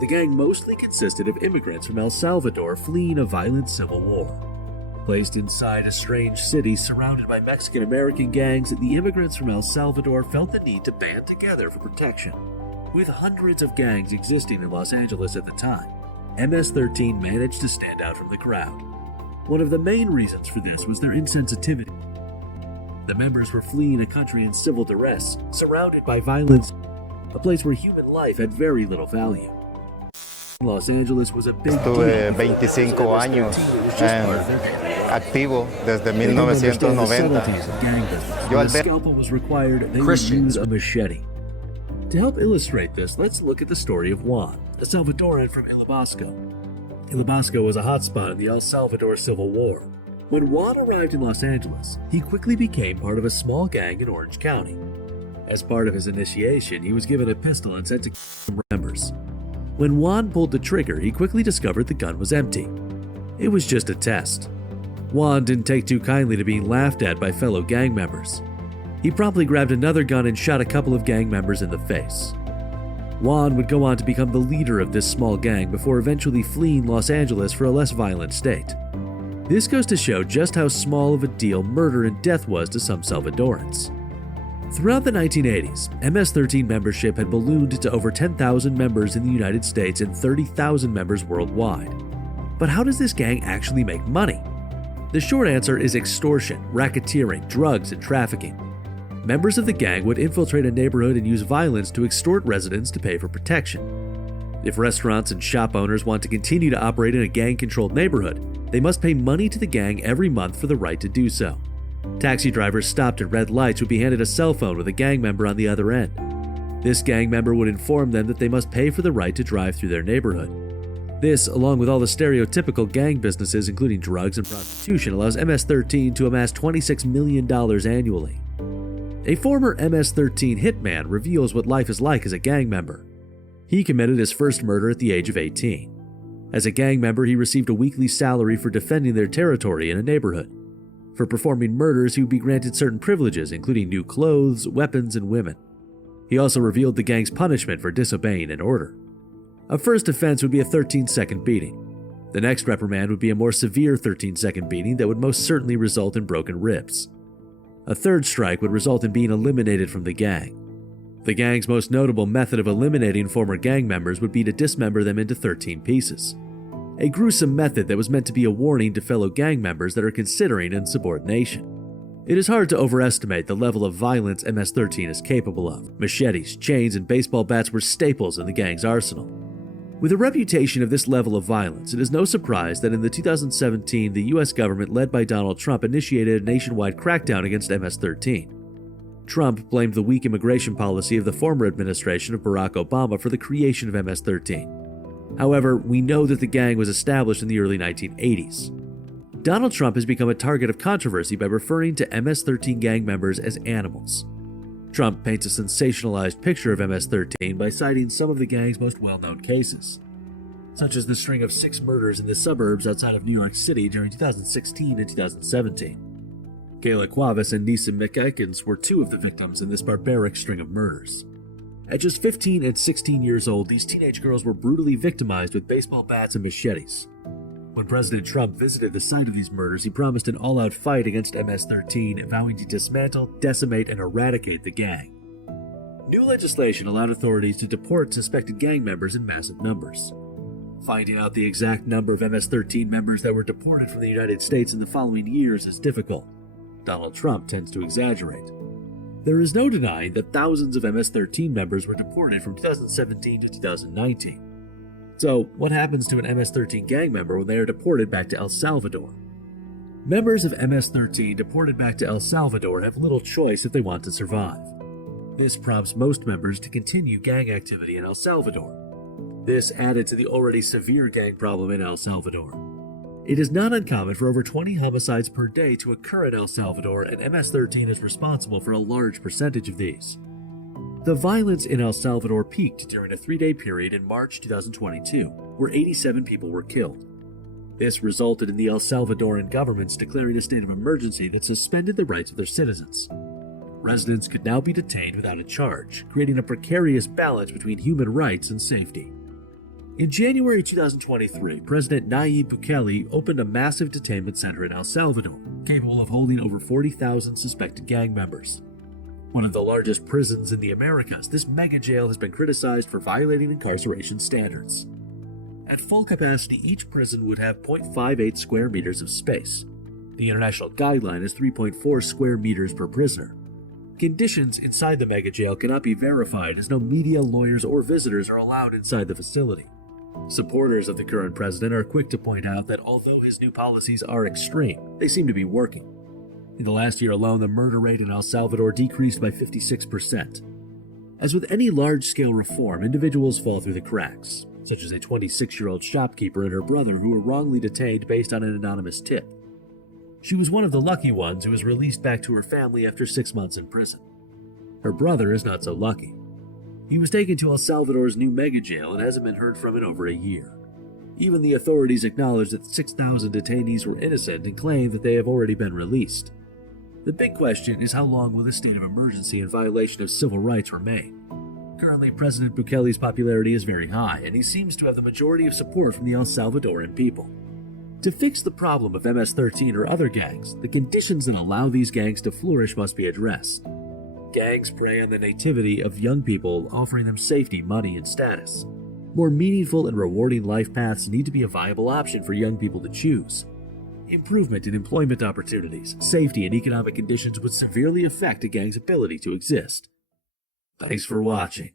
The gang mostly consisted of immigrants from El Salvador fleeing a violent civil war. Placed inside a strange city surrounded by Mexican-American gangs, the immigrants from El Salvador felt the need to band together for protection. With hundreds of gangs existing in Los Angeles at the time, MS-13 managed to stand out from the crowd. One of the main reasons for this was their insensitivity. The members were fleeing a country in civil duress, surrounded by violence, a place where human life had very little value. Los Angeles was a big Estuve 25 años activo desde 1990. Yo al scalpel was required, they would use a machete. To help illustrate this, let's look at the story of Juan, a Salvadoran from Ilobosco. Ilobosco was a hotspot in the El Salvador Civil War. When Juan arrived in Los Angeles, he quickly became part of a small gang in Orange County. As part of his initiation, he was given a pistol and sent to kill members. When Juan pulled the trigger, he quickly discovered the gun was empty. It was just a test. Juan didn't take too kindly to being laughed at by fellow gang members. He promptly grabbed another gun and shot a couple of gang members in the face. Juan would go on to become the leader of this small gang before eventually fleeing Los Angeles for a less violent state. This goes to show just how small of a deal murder and death was to some Salvadorans. Throughout the 1980s, MS-13 membership had ballooned to over 10,000 members in the United States and 30,000 members worldwide. But how does this gang actually make money? The short answer is extortion, racketeering, drugs, and trafficking. Members of the gang would infiltrate a neighborhood and use violence to extort residents to pay for protection. If restaurants and shop owners want to continue to operate in a gang-controlled neighborhood, they must pay money to the gang every month for the right to do so. Taxi drivers stopped at red lights would be handed a cell phone with a gang member on the other end. This gang member would inform them that they must pay for the right to drive through their neighborhood. This, along with all the stereotypical gang businesses including drugs and prostitution, allows MS-13 to amass $26 million annually. A former MS-13 hitman reveals what life is like as a gang member. He committed his first murder at the age of 18. As a gang member, he received a weekly salary for defending their territory in a neighborhood. For performing murders, he would be granted certain privileges, including new clothes, weapons, and women. He also revealed the gang's punishment for disobeying an order. A first offense would be a 13-second beating. The next reprimand would be a more severe 13-second beating that would most certainly result in broken ribs. A third strike would result in being eliminated from the gang. The gang's most notable method of eliminating former gang members would be to dismember them into 13 pieces. A gruesome method that was meant to be a warning to fellow gang members that are considering insubordination. It is hard to overestimate the level of violence MS-13 is capable of. Machetes, chains, and baseball bats were staples in the gang's arsenal. With a reputation of this level of violence, it is no surprise that in the 2017, the US government led by Donald Trump initiated a nationwide crackdown against MS-13. Trump blamed the weak immigration policy of the former administration of Barack Obama for the creation of MS-13. However, we know that the gang was established in the early 1980s. Donald Trump has become a target of controversy by referring to MS-13 gang members as animals. Trump paints a sensationalized picture of MS-13 by citing some of the gang's most well-known cases, such as the string of 6 murders in the suburbs outside of New York City during 2016 and 2017. Kayla Cuevas and Nisa McEakins were 2 of the victims in this barbaric string of murders. At just 15 and 16 years old, these teenage girls were brutally victimized with baseball bats and machetes. When President Trump visited the site of these murders, he promised an all-out fight against MS-13, vowing to dismantle, decimate, and eradicate the gang. New legislation allowed authorities to deport suspected gang members in massive numbers. Finding out the exact number of MS-13 members that were deported from the United States in the following years is difficult. Donald Trump tends to exaggerate. There is no denying that thousands of MS-13 members were deported from 2017 to 2019. So, what happens to an MS-13 gang member when they are deported back to El Salvador? Members of MS-13 deported back to El Salvador have little choice if they want to survive. This prompts most members to continue gang activity in El Salvador. This added to the already severe gang problem in El Salvador. It is not uncommon for over 20 homicides per day to occur in El Salvador, and MS-13 is responsible for a large percentage of these. The violence in El Salvador peaked during a 3-day period in March 2022, where 87 people were killed. This resulted in the El Salvadoran governments declaring a state of emergency that suspended the rights of their citizens. Residents could now be detained without a charge, creating a precarious balance between human rights and safety. In January 2023, President Nayib Bukele opened a massive detainment center in El Salvador, capable of holding over 40,000 suspected gang members. One of the largest prisons in the Americas, this mega jail has been criticized for violating incarceration standards. At full capacity, each prison would have 0.58 square meters of space. The international guideline is 3.4 square meters per prisoner. Conditions inside the mega jail cannot be verified as no media, lawyers, or visitors are allowed inside the facility. Supporters of the current president are quick to point out that although his new policies are extreme, they seem to be working. In the last year alone, the murder rate in El Salvador decreased by 56%. As with any large-scale reform, individuals fall through the cracks, such as a 26-year-old shopkeeper and her brother who were wrongly detained based on an anonymous tip. She was one of the lucky ones who was released back to her family after 6 months in prison. Her brother is not so lucky. He was taken to El Salvador's new mega jail and hasn't been heard from in over a year. Even the authorities acknowledge that 6,000 detainees were innocent and claim that they have already been released. The big question is how long will this state of emergency and violation of civil rights remain? Currently, President Bukele's popularity is very high, and he seems to have the majority of support from the El Salvadoran people. To fix the problem of MS-13 or other gangs, the conditions that allow these gangs to flourish must be addressed. Gangs prey on the nativity of young people, offering them safety, money, and status. More meaningful and rewarding life paths need to be a viable option for young people to choose. Improvement in employment opportunities, safety, and economic conditions would severely affect a gang's ability to exist. Thanks for watching.